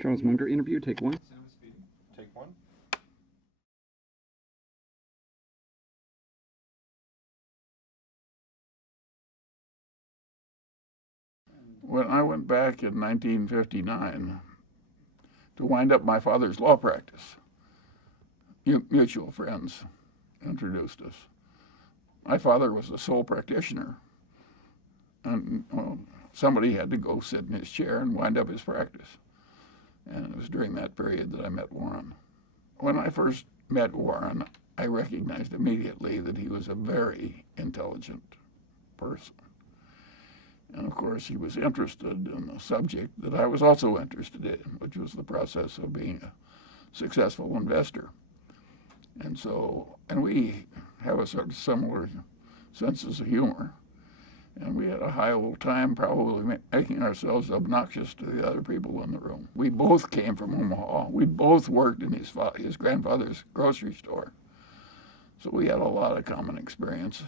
Charles Munger interview, take one. Take one. When I went back in 1959 to wind up my father's law practice, mutual friends introduced us. My father was the sole practitioner, and somebody had to go sit in his chair and wind up his practice. And it was during that period that I met Warren. When I first met Warren, I recognized immediately that he was a very intelligent person. And of course, he was interested in the subject that I was also interested in, which was the process of being a successful investor. And we have a sort of similar senses of humor. And we had a high old time probably making ourselves obnoxious to the other people in the room. We both came from Omaha. We both worked in his grandfather's grocery store. So we had a lot of common experience.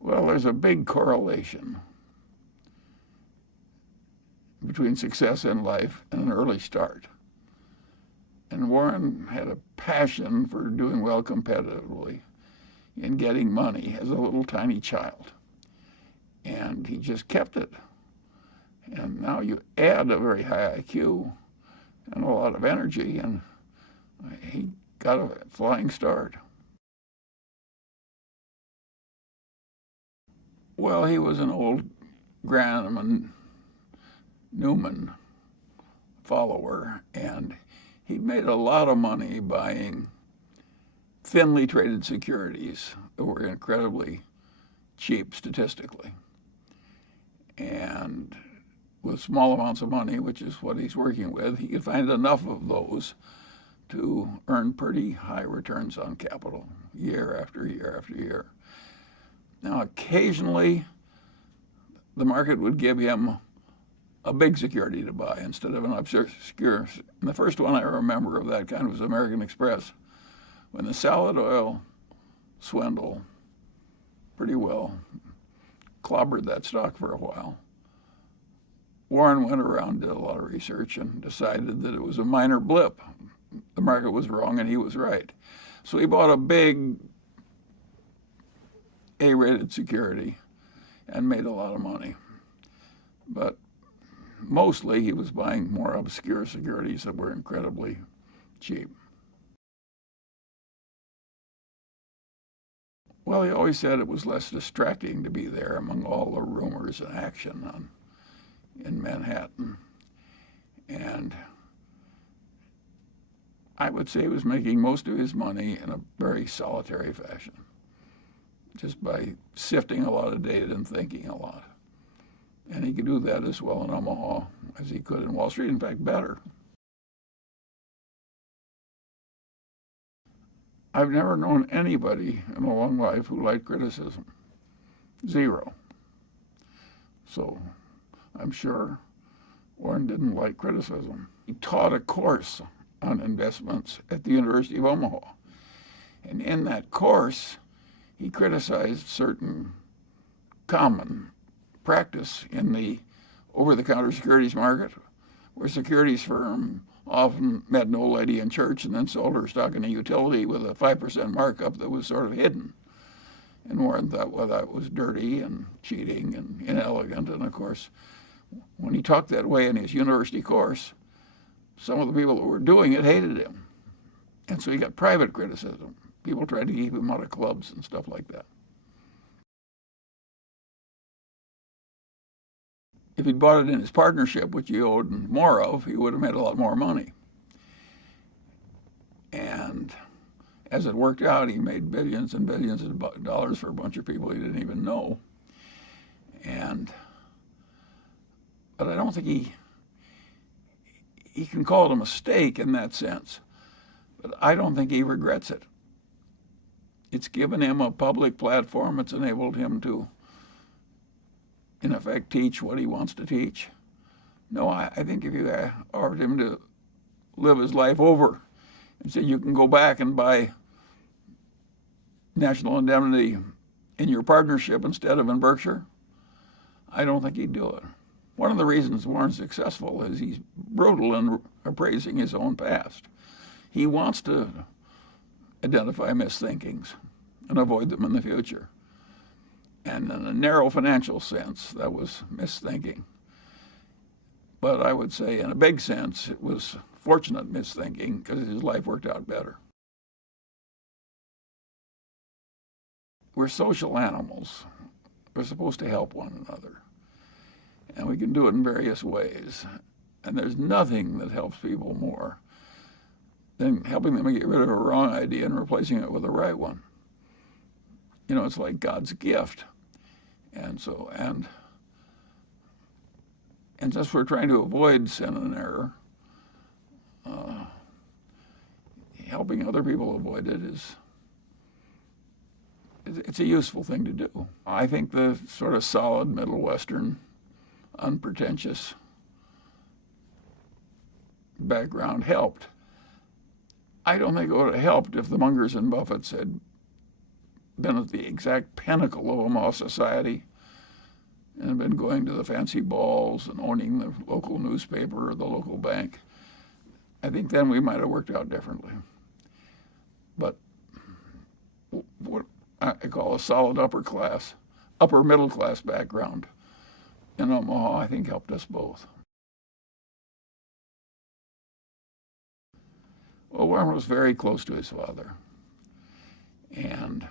Well, there's a big correlation between success in life and an early start. And Warren had a passion for doing well competitively in getting money as a little tiny child. And he just kept it. And now you add a very high IQ and a lot of energy, and he got a flying start. Well, he was an old Graneman Newman follower, and he'd made a lot of money buying thinly traded securities that were incredibly cheap statistically. And with small amounts of money, which is what he's working with, he could find enough of those to earn pretty high returns on capital year after year after year. Now, occasionally, the market would give him a big security to buy instead of an obscure. And the first one I remember of that kind was American Express, when the salad oil swindle pretty well clobbered that stock for a while. Warren went around, did a lot of research, and decided that it was a minor blip. The market was wrong and he was right. So he bought a big A-rated security and made a lot of money. But mostly he was buying more obscure securities that were incredibly cheap. Well, he always said it was less distracting to be there among all the rumors and action in Manhattan. And I would say he was making most of his money in a very solitary fashion, just by sifting a lot of data and thinking a lot. And he could do that as well in Omaha as he could in Wall Street, in fact, better. I've never known anybody in a long life who liked criticism. Zero. So I'm sure Warren didn't like criticism. He taught a course on investments at the University of Omaha. And in that course, he criticized certain common practice in the over-the-counter securities market, where securities firm often met an old lady in church and then sold her stock in a utility with a 5% markup that was sort of hidden. And Warren thought, well, that was dirty and cheating and inelegant. And of course, when he talked that way in his university course, some of the people who were doing it hated him. And so he got private criticism. People tried to keep him out of clubs and stuff like that. If he'd bought it in his partnership, which he owed more of, he would have made a lot more money. And as it worked out, he made billions and billions of dollars for a bunch of people he didn't even know. But I don't think he can call it a mistake in that sense, but I don't think he regrets it. It's given him a public platform. It's enabled him to, in effect, teach what he wants to teach. No, I think if you offered him to live his life over and said you can go back and buy National Indemnity in your partnership instead of in Berkshire, I don't think he'd do it. One of the reasons Warren's successful is he's brutal in appraising his own past. He wants to identify misthinkings and avoid them in the future. And in a narrow financial sense, that was misthinking. But I would say in a big sense, it was fortunate misthinking because his life worked out better. We're social animals. We're supposed to help one another. And we can do it in various ways. And there's nothing that helps people more than helping them get rid of a wrong idea and replacing it with a right one. You know, it's like God's gift. And since we're trying to avoid sin and error, helping other people avoid it it's a useful thing to do. I think the sort of solid Middle Western, unpretentious background helped. I don't think it would have helped if the Mungers and Buffetts had been at the exact pinnacle of Omaha society and been going to the fancy balls and owning the local newspaper or the local bank. I think then we might have worked out differently. But what I call a solid upper middle class background in Omaha, I think helped us both. Well, Warren was very close to his father. And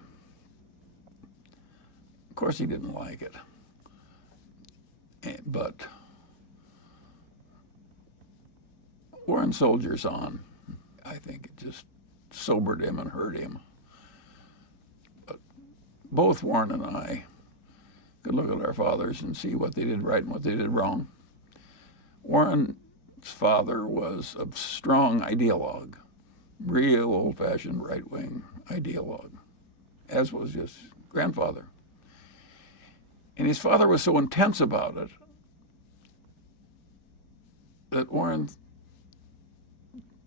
of course he didn't like it. But Warren soldiers on. I think it just sobered him and hurt him. But both Warren and I could look at our fathers and see what they did right and what they did wrong. Warren's father was a strong ideologue, real old-fashioned right-wing ideologue, as was his grandfather. And his father was so intense about it that Warren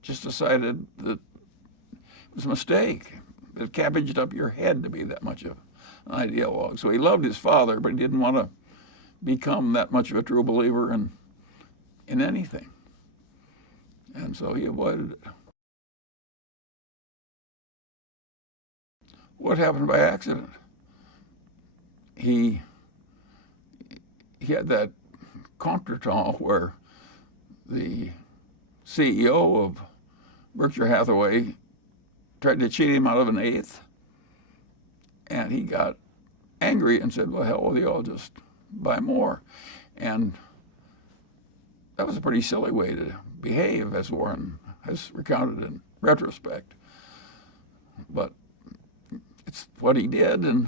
just decided that it was a mistake. It cabbaged up your head to be that much of an ideologue. So he loved his father, but he didn't want to become that much of a true believer in anything. And so he avoided it. What happened by accident? He had that contretemps where the CEO of Berkshire Hathaway tried to cheat him out of an eighth, and he got angry and said, well, hell with you, I'll just buy more. And that was a pretty silly way to behave, as Warren has recounted in retrospect. But it's what he did, and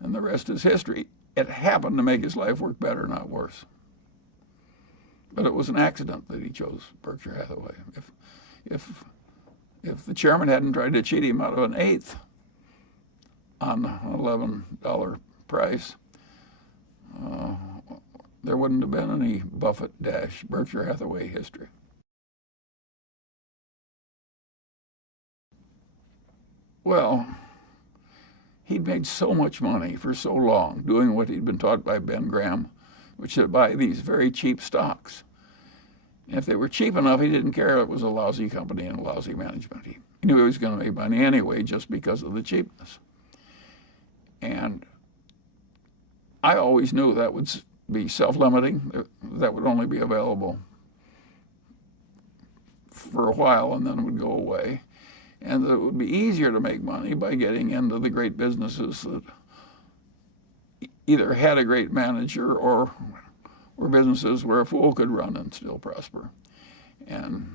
the rest is history. It happened to make his life work better, not worse. But it was an accident that he chose Berkshire Hathaway. If the chairman hadn't tried to cheat him out of an eighth on an $11 price, there wouldn't have been any Buffett-Berkshire Hathaway history. Well, he'd made so much money for so long doing what he'd been taught by Ben Graham, which is to buy these very cheap stocks. And if they were cheap enough, he didn't care if it was a lousy company and a lousy management. He knew he was going to make money anyway just because of the cheapness. And I always knew that would be self-limiting. That would only be available for a while and then it would go away. And that it would be easier to make money by getting into the great businesses that either had a great manager or were businesses where a fool could run and still prosper. And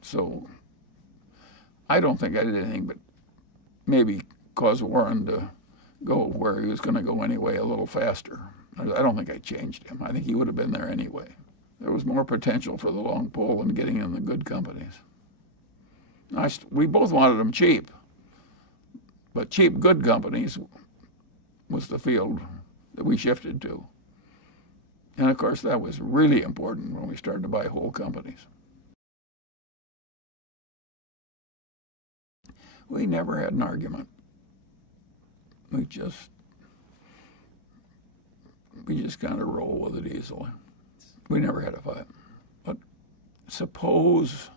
so I don't think I did anything but maybe cause Warren to go where he was going to go anyway a little faster. I don't think I changed him. I think he would have been there anyway. There was more potential for the long pole in getting in the good companies. We both wanted them cheap, but cheap, good companies was the field that we shifted to. And of course, that was really important when we started to buy whole companies. We never had an we just kind of roll with it easily. We never had a fight. But suppose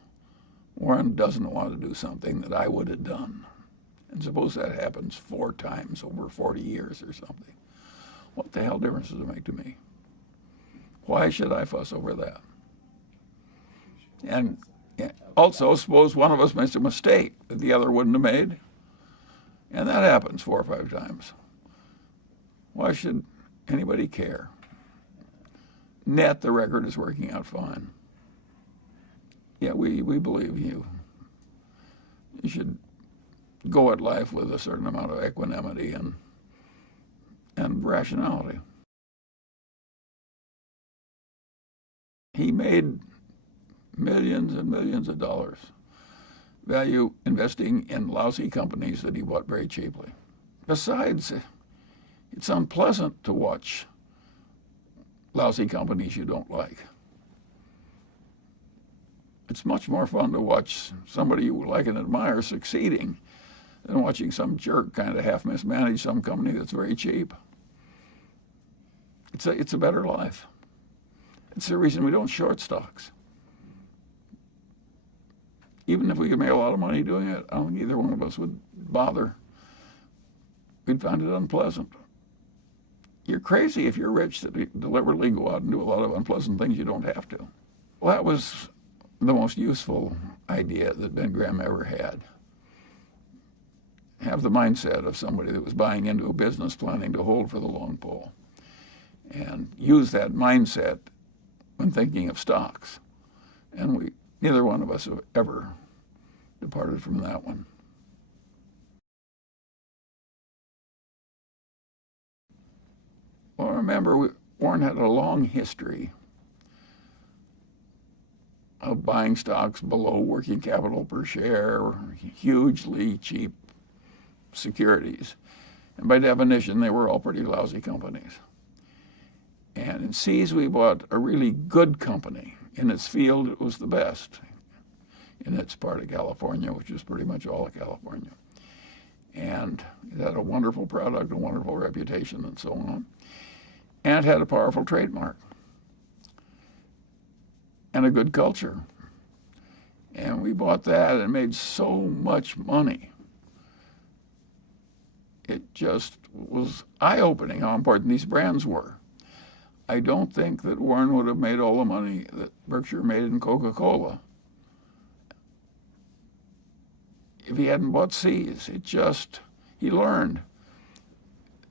Warren doesn't want to do something that I would have done. And suppose that happens 4 times over 40 years or something. What the hell difference does it make to me? Why should I fuss over that? And also, suppose one of us makes a mistake that the other wouldn't have made. And that happens 4 or 5 times. Why should anybody care? Net, the record is working out fine. Yeah, we believe you should go at life with a certain amount of equanimity and rationality. He made millions and millions of dollars value investing in lousy companies that he bought very cheaply. Besides, it's unpleasant to watch lousy companies you don't like. It's much more fun to watch somebody you like and admire succeeding than watching some jerk kind of half mismanage some company that's very cheap. It's a better life. It's the reason we don't short stocks. Even if we could make a lot of money doing it, I don't think either one of us would bother. We'd find it unpleasant. You're crazy if you're rich that deliberately go out and do a lot of unpleasant things you don't have to. Well, that was the most useful idea that Ben Graham ever had. Have the mindset of somebody that was buying into a business planning to hold for the long pole. And use that mindset when thinking of stocks. And neither one of us have ever departed from that one. Well, remember, Warren had a long history of buying stocks below working capital per share, hugely cheap securities. And by definition, they were all pretty lousy companies. And in Seas, we bought a really good company. In its field, it was the best in its part of California, which is pretty much all of California. And it had a wonderful product, a wonderful reputation, and so on. And it had a powerful trademark and a good culture. And we bought that and made so much money. It just was eye-opening how important these brands were. I don't think that Warren would have made all the money that Berkshire made in Coca-Cola if he hadn't bought Seas. He learned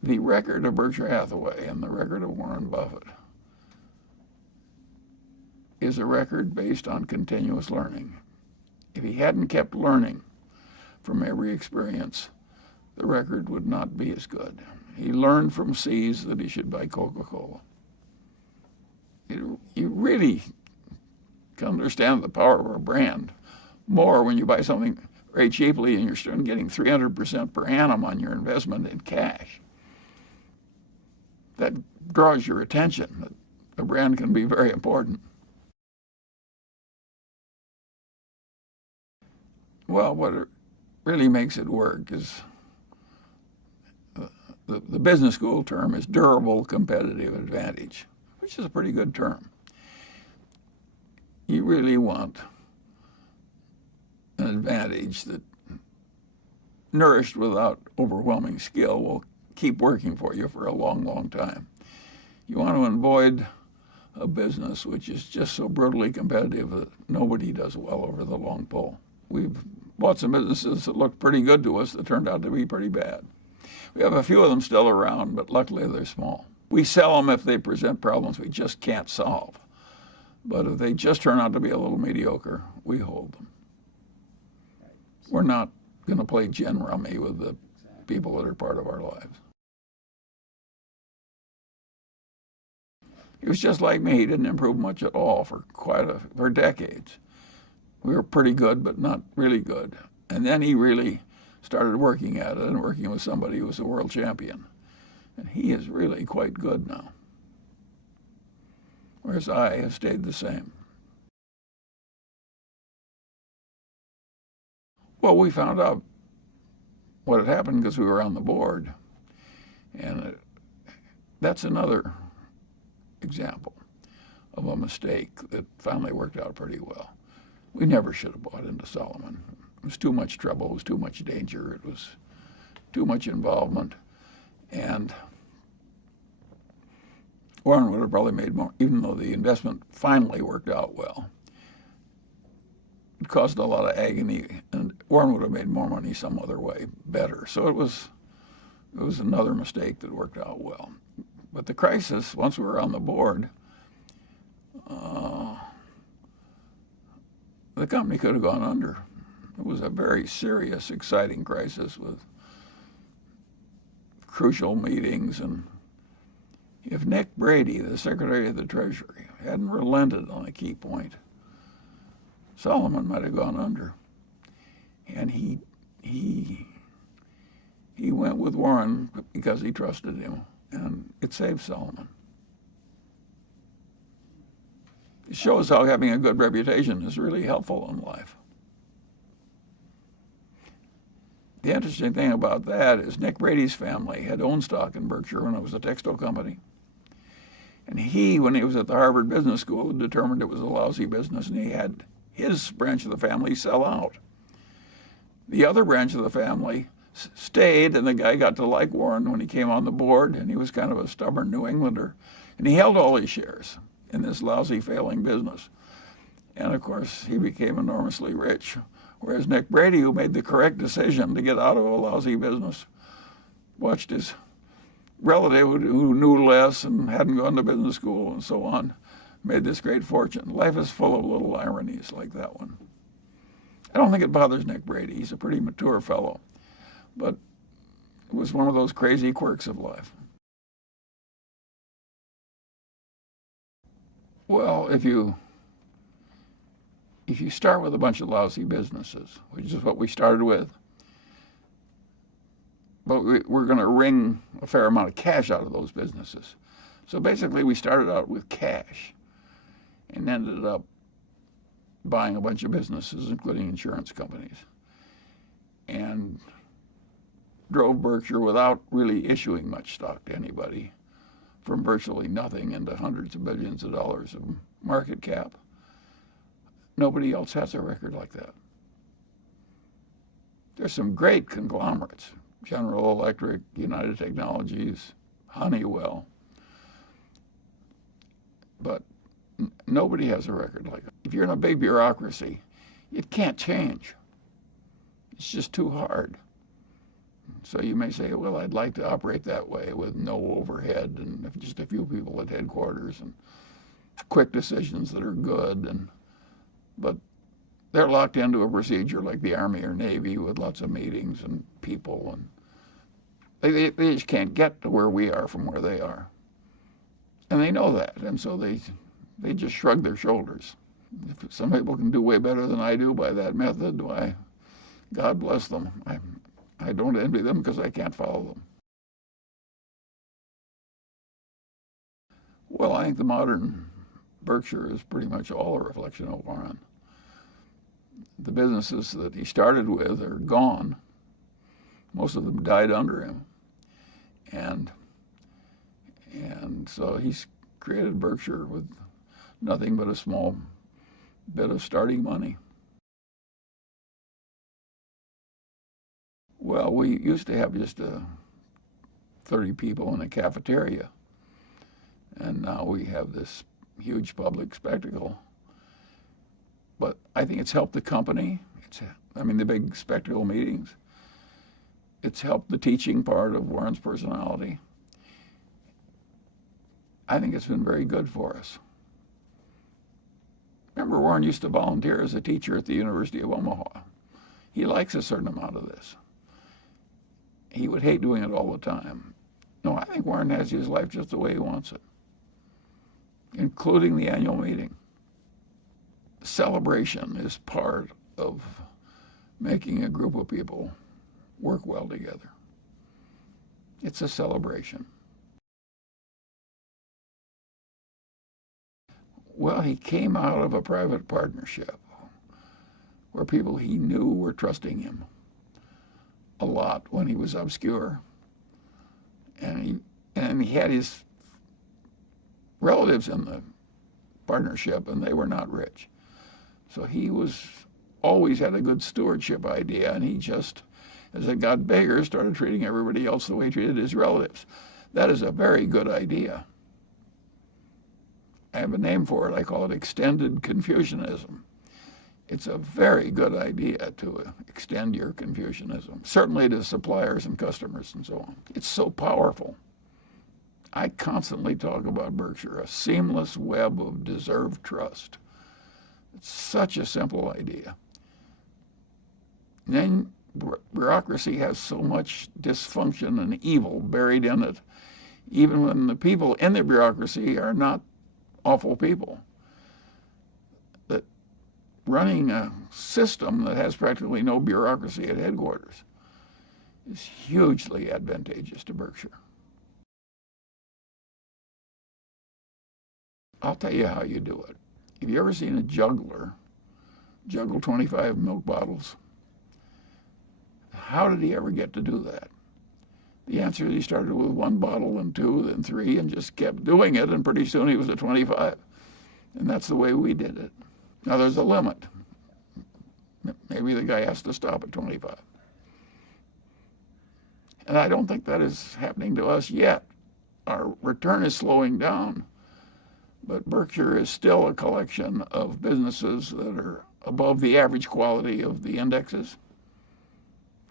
the record of Berkshire Hathaway and the record of Warren Buffett is a record based on continuous learning. If he hadn't kept learning from every experience, the record would not be as good. He learned from Seas that he should buy Coca-Cola. You really can understand the power of a brand more when you buy something very cheaply and you're still getting 300% per annum on your investment in cash. That draws your attention. The brand can be very important. Well, what really makes it work is the business school term is durable competitive advantage, which is a pretty good term. You really want an advantage that, nourished without overwhelming skill, will keep working for you for a long, long time. You want to avoid a business which is just so brutally competitive that nobody does well over the long pole. We've bought some businesses that looked pretty good to us that turned out to be pretty bad. We have a few of them still around, but luckily they're small. We sell them if they present problems we just can't solve. But if they just turn out to be a little mediocre, we hold them. We're not going to play gin rummy with the people that are part of our lives. He was just like me. He didn't improve much at all for decades. We were pretty good, but not really good. And then he really started working at it and working with somebody who was a world champion. And he is really quite good now, whereas I have stayed the same. Well, we found out what had happened because we were on the board. And that's another example of a mistake that finally worked out pretty well. We never should have bought into Solomon. It was too much trouble. It was too much danger. It was too much involvement. And Warren would have probably made more, even though the investment finally worked out well. It caused a lot of agony, and Warren would have made more money some other way, better. So it was another mistake that worked out well. But the crisis, once we were on the board, the company could have gone under. It was a very serious, exciting crisis with crucial meetings. And if Nick Brady, the Secretary of the Treasury, hadn't relented on a key point, Solomon might have gone under. And he went with Warren because he trusted him, and it saved Solomon. It shows how having a good reputation is really helpful in life. The interesting thing about that is Nick Brady's family had owned stock in Berkshire when it was a textile company. And he, when he was at the Harvard Business School, determined it was a lousy business, and he had his branch of the family sell out. The other branch of the family stayed, and the guy got to like Warren when he came on the board, and he was kind of a stubborn New Englander. And he held all his shares in this lousy, failing business. And of course, he became enormously rich. Whereas Nick Brady, who made the correct decision to get out of a lousy business, watched his relative who knew less and hadn't gone to business school and so on, made this great fortune. Life is full of little ironies like that one. I don't think it bothers Nick Brady. He's a pretty mature fellow. But it was one of those crazy quirks of life. Well, if you start with a bunch of lousy businesses, which is what we started with, but we're going to wring a fair amount of cash out of those businesses. So basically, we started out with cash and ended up buying a bunch of businesses, including insurance companies, and drove Berkshire without really issuing much stock to anybody, from virtually nothing into hundreds of billions of dollars of market cap. Nobody else has a record like that. There's some great conglomerates, General Electric, United Technologies, Honeywell, but nobody has a record like that. If you're in a big bureaucracy, it can't change. It's just too hard. So you may say, well, I'd like to operate that way with no overhead and just a few people at headquarters and quick decisions that are good. But they're locked into a procedure like the Army or Navy with lots of meetings and people. And they just can't get to where we are from where they are. And they know that. And so they just shrug their shoulders. If some people can do way better than I do by that method, why, God bless them. I don't envy them because I can't follow them. Well, I think the modern Berkshire is pretty much all a reflection of Warren. The businesses that he started with are gone. Most of them died under him. And so he's created Berkshire with nothing but a small bit of starting money. Well, we used to have just 30 people in a cafeteria, and now we have this huge public spectacle. But I think it's helped the company. The big spectacle meetings. It's helped the teaching part of Warren's personality. I think it's been very good for us. Remember, Warren used to volunteer as a teacher at the University of Omaha. He likes a certain amount of this. He would hate doing it all the time. No, I think Warren has his life just the way he wants it, including the annual meeting. Celebration is part of making a group of people work well together. It's a celebration. Well, he came out of a private partnership where people he knew were trusting him a lot when he was obscure. And he had his relatives in the partnership, and they were not rich. So he always had a good stewardship idea, and he just, as it got bigger, started treating everybody else the way he treated his relatives. That is a very good idea. I have a name for it. I call it extended Confucianism. It's a very good idea to extend your Confucianism, certainly to suppliers and customers and so on. It's so powerful. I constantly talk about Berkshire, a seamless web of deserved trust. It's such a simple idea. And then bureaucracy has so much dysfunction and evil buried in it, even when the people in the bureaucracy are not awful people. That running a system that has practically no bureaucracy at headquarters is hugely advantageous to Berkshire. I'll tell you how you do it. Have you ever seen a juggler juggle 25 milk bottles? How did he ever get to do that? The answer is he started with 1 bottle, and 2, then 3, and just kept doing it, and pretty soon he was at 25. And that's the way we did it. Now there's a limit. Maybe the guy has to stop at 25. And I don't think that is happening to us yet. Our return is slowing down, but Berkshire is still a collection of businesses that are above the average quality of the indexes.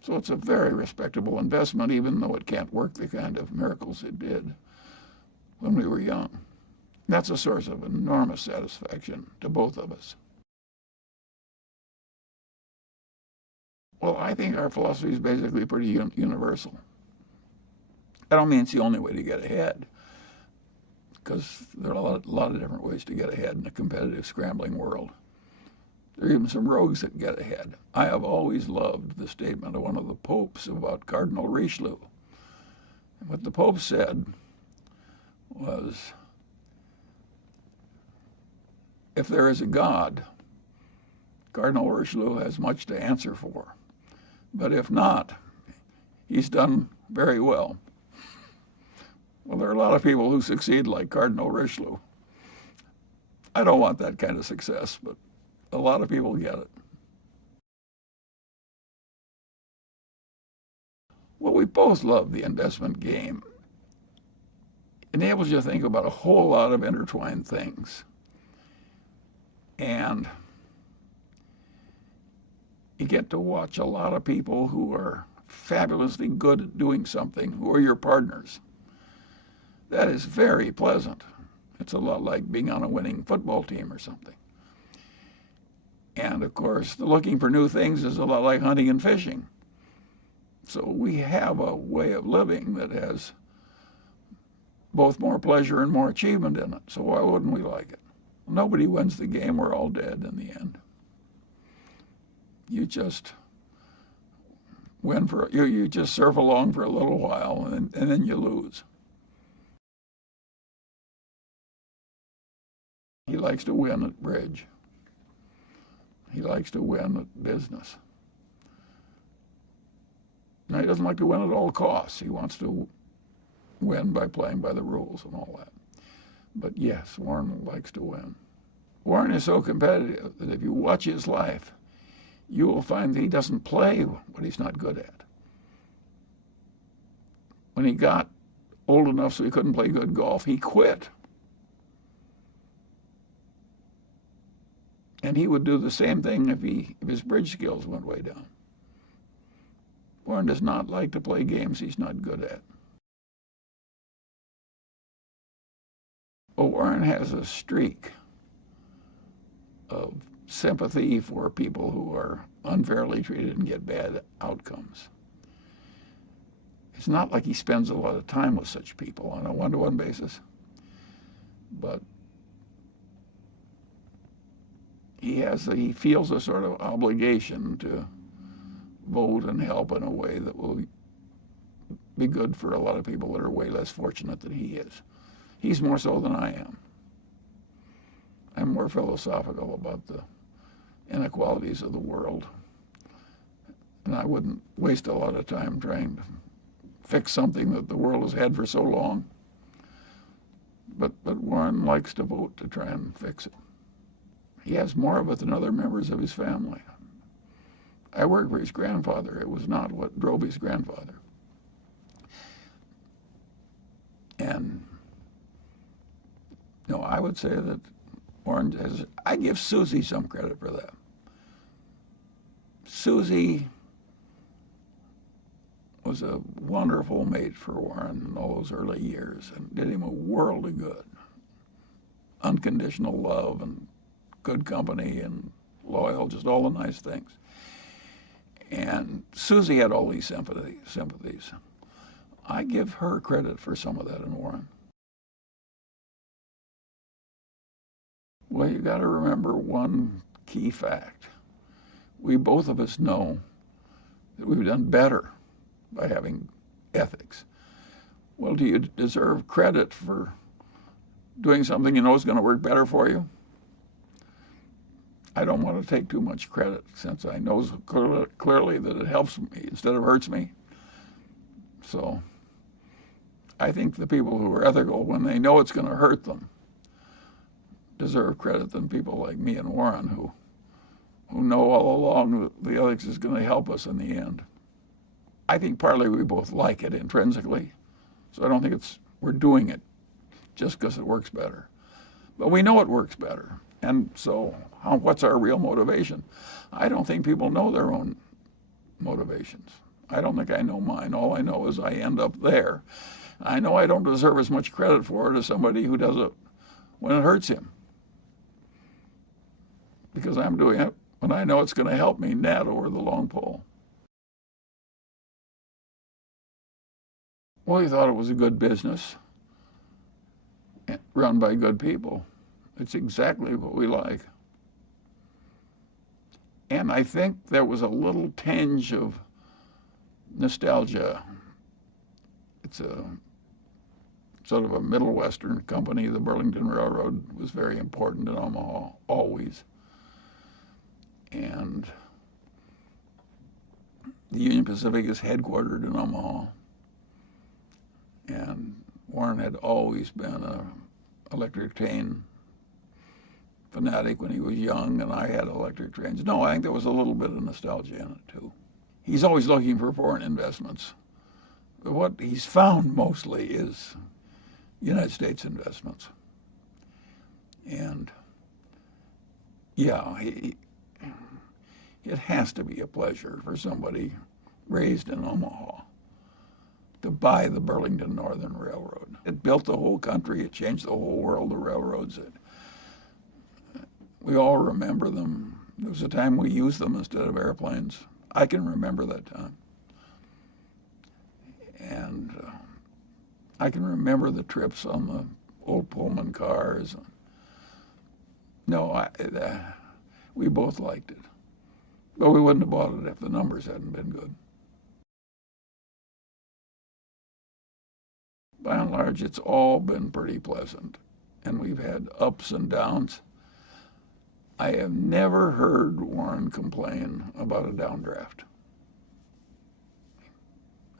So it's a very respectable investment, even though it can't work the kind of miracles it did when we were young. That's a source of enormous satisfaction to both of us. Well, I think our philosophy is basically pretty universal. I don't mean it's the only way to get ahead, because there are a lot of different ways to get ahead in a competitive, scrambling world. There are even some rogues that get ahead. I have always loved the statement of one of the popes about Cardinal Richelieu. And what the Pope said was, if there is a God, Cardinal Richelieu has much to answer for. But if not, he's done very well. Well, there are a lot of people who succeed like Cardinal Richelieu. I don't want that kind of success, but a lot of people get it. Well, we both love the investment game. It enables you to think about a whole lot of intertwined things. And you get to watch a lot of people who are fabulously good at doing something, who are your partners. That is very pleasant. It's a lot like being on a winning football team or something. And of course, the looking for new things is a lot like hunting and fishing. So we have a way of living that has both more pleasure and more achievement in it. So why wouldn't we like it? Nobody wins the game. We're all dead in the end. You just you just surf along for a little while, and then you lose. He likes to win at bridge. He likes to win at business. Now, he doesn't like to win at all costs. He wants to win by playing by the rules and all that. But yes, Warren likes to win. Warren is so competitive that if you watch his life, you will find that he doesn't play what he's not good at. When he got old enough so he couldn't play good golf, he quit. And he would do the same thing if his bridge skills went way down. Warren does not like to play games he's not good at. Well, Warren has a streak of sympathy for people who are unfairly treated and get bad outcomes. It's not like he spends a lot of time with such people on a one-to-one basis, but he feels a sort of obligation to vote and help in a way that will be good for a lot of people that are way less fortunate than he is. He's more so than I am. I'm more philosophical about the inequalities of the world, and I wouldn't waste a lot of time trying to fix something that the world has had for so long. but Warren likes to vote to try and fix it. He has more of it than other members of his family. I worked for his grandfather. It was not what drove his grandfather. And no, I would say that Warren has, I give Susie some credit for that. Susie was a wonderful mate for Warren in all those early years and did him a world of good. Unconditional love and good company and loyal, just all the nice things. And Susie had all these sympathies. I give her credit for some of that in Warren. Well, you got to remember one key fact. We both of us know that we've done better by having ethics. Well, do you deserve credit for doing something you know is going to work better for you? I don't want to take too much credit since I know clearly that it helps me instead of hurts me. So I think the people who are ethical, when they know it's going to hurt them, deserve credit than people like me and Warren who know all along that the ethics is going to help us in the end. I think partly we both like it intrinsically, so I don't think we're doing it just because it works better. But we know it works better, and so what's our real motivation? I don't think people know their own motivations. I don't think I know mine. All I know is I end up there. I know I don't deserve as much credit for it as somebody who does it when it hurts him, because I'm doing it when I know it's going to help me net over the long pole. Well, he thought it was a good business run by good people. It's exactly what we like. And I think there was a little tinge of nostalgia. It's a sort of a Middle Western company. The Burlington Railroad was very important in Omaha, always. And the Union Pacific is headquartered in Omaha. And Warren had always been an electric train fanatic when he was young, and I had electric trains. No, I think there was a little bit of nostalgia in it, too. He's always looking for foreign investments. But what he's found mostly is United States investments. And, yeah, it has to be a pleasure for somebody raised in Omaha to buy the Burlington Northern Railroad. It built the whole country. It changed the whole world of railroads. We all remember them. There was a time we used them instead of airplanes. I can remember that time. And I can remember the trips on the old Pullman cars. No, we both liked it. But we wouldn't have bought it if the numbers hadn't been good. By and large, it's all been pretty pleasant, and we've had ups and downs. I have never heard Warren complain about a downdraft.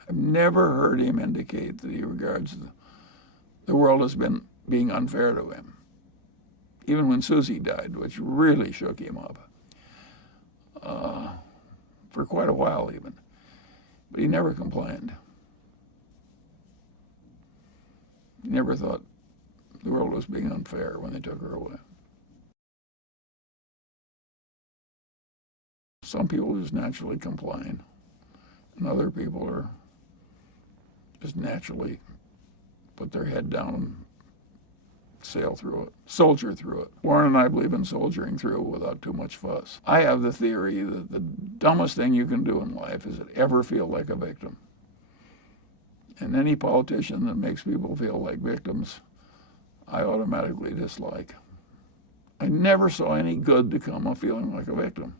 I've never heard him indicate that he regards the world as being unfair to him, even when Susie died, which really shook him up for quite a while even. But he never complained. He never thought the world was being unfair when they took her away. Some people just naturally complain, and other people are just naturally put their head down and sail through it, soldier through it. Warren and I believe in soldiering through without too much fuss. I have the theory that the dumbest thing you can do in life is to ever feel like a victim. And any politician that makes people feel like victims, I automatically dislike. I never saw any good to come of feeling like a victim.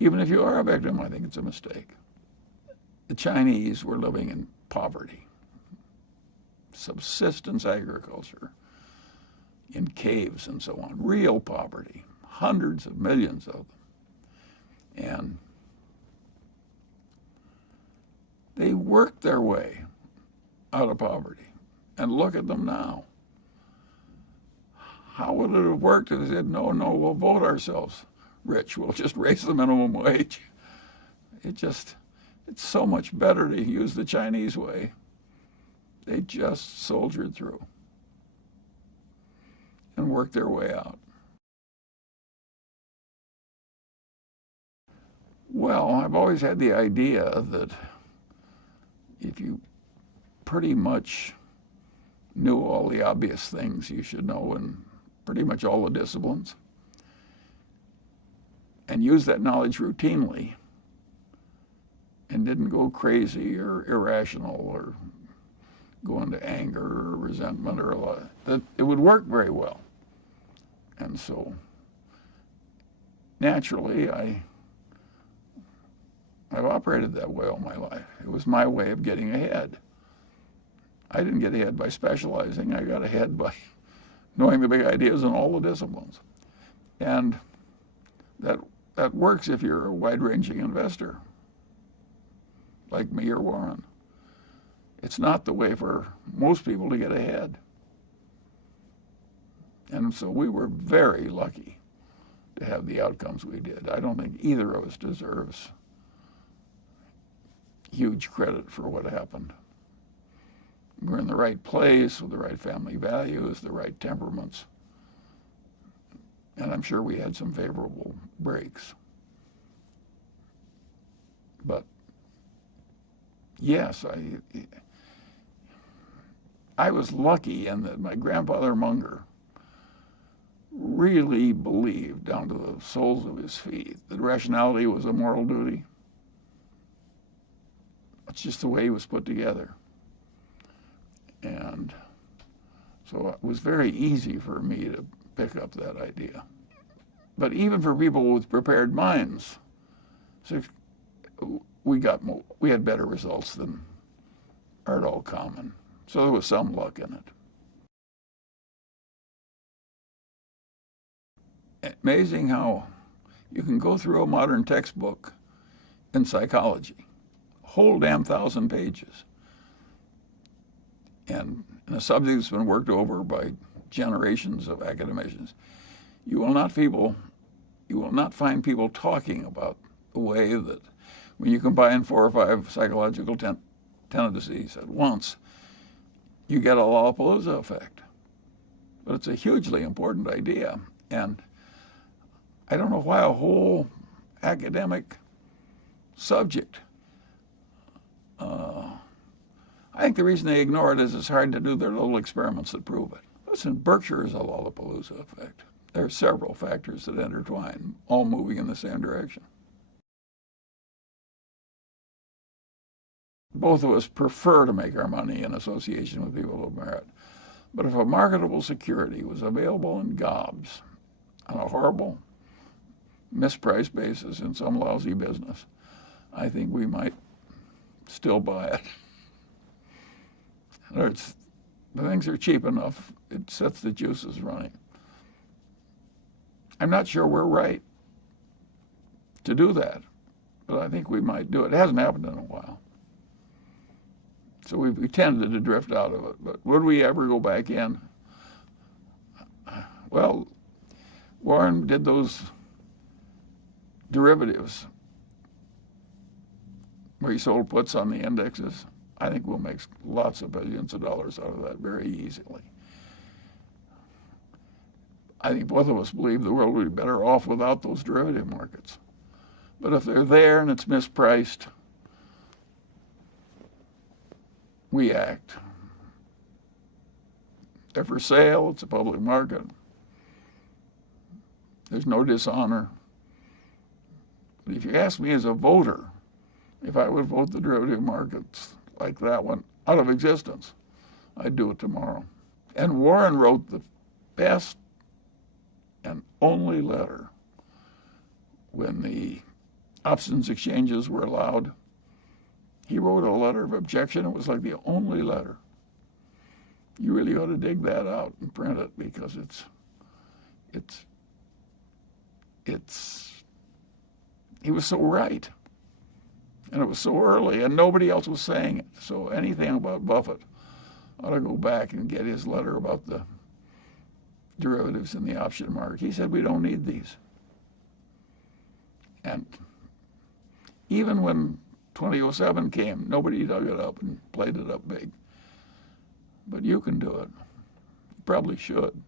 Even if you are a victim, I think it's a mistake. The Chinese were living in poverty, subsistence agriculture, in caves and so on, real poverty, hundreds of millions of them. And they worked their way out of poverty. And look at them now. How would it have worked if they said, no, we'll vote ourselves rich. We'll just raise the minimum wage. It's so much better to use the Chinese way. They just soldiered through and worked their way out. Well, I've always had the idea that if you pretty much knew all the obvious things you should know in pretty much all the disciplines, and used that knowledge routinely, and didn't go crazy or irrational or go into anger or resentment or a lot, that it would work very well. And so naturally, I've operated that way all my life. It was my way of getting ahead. I didn't get ahead by specializing. I got ahead by knowing the big ideas in all the disciplines. And that works if you're a wide-ranging investor, like me or Warren. It's not the way for most people to get ahead. And so we were very lucky to have the outcomes we did. I don't think either of us deserves huge credit for what happened. We're in the right place with the right family values, the right temperaments. And I'm sure we had some favorable breaks. But yes, I was lucky in that my grandfather Munger really believed down to the soles of his feet that rationality was a moral duty. It's just the way he was put together. And so it was very easy for me to pick up that idea. But even for people with prepared minds, we had better results than are at all common. So there was some luck in it. Amazing how you can go through a modern textbook in psychology, whole damn 1,000 pages, and in a subject that's been worked over by generations of academicians. You will not find people talking about the way that when you combine 4 or 5 psychological tendencies at once, you get a Lollapalooza effect. But it's a hugely important idea. And I don't know why a whole academic subject, I think the reason they ignore it is it's hard to do their little experiments that prove it. Listen, Berkshire is a Lollapalooza effect. There are several factors that intertwine, all moving in the same direction. Both of us prefer to make our money in association with people of merit. But if a marketable security was available in gobs on a horrible, mispriced basis in some lousy business, I think we might still buy it. In other words, the things are cheap enough, it sets the juices running. I'm not sure we're right to do that, but I think we might do it. It hasn't happened in a while. So we tended to drift out of it, but would we ever go back in? Well, Warren did those derivatives where he sold puts on the indexes. I think we'll make lots of billions of dollars out of that very easily. I think both of us believe the world would be better off without those derivative markets. But if they're there and it's mispriced, we act. They're for sale, it's a public market. There's no dishonor. But if you ask me as a voter, if I would vote the derivative markets like that one out of existence, I'd do it tomorrow. And Warren wrote the best and only letter when the options exchanges were allowed. He wrote a letter of objection. It was like the only letter. You really ought to dig that out and print it because he was so right. And it was so early and nobody else was saying it. So anything about Buffett, ought to go back and get his letter about the derivatives in the option market. He said, we don't need these. And even when 2007 came, nobody dug it up and played it up big. But you can do it. You probably should.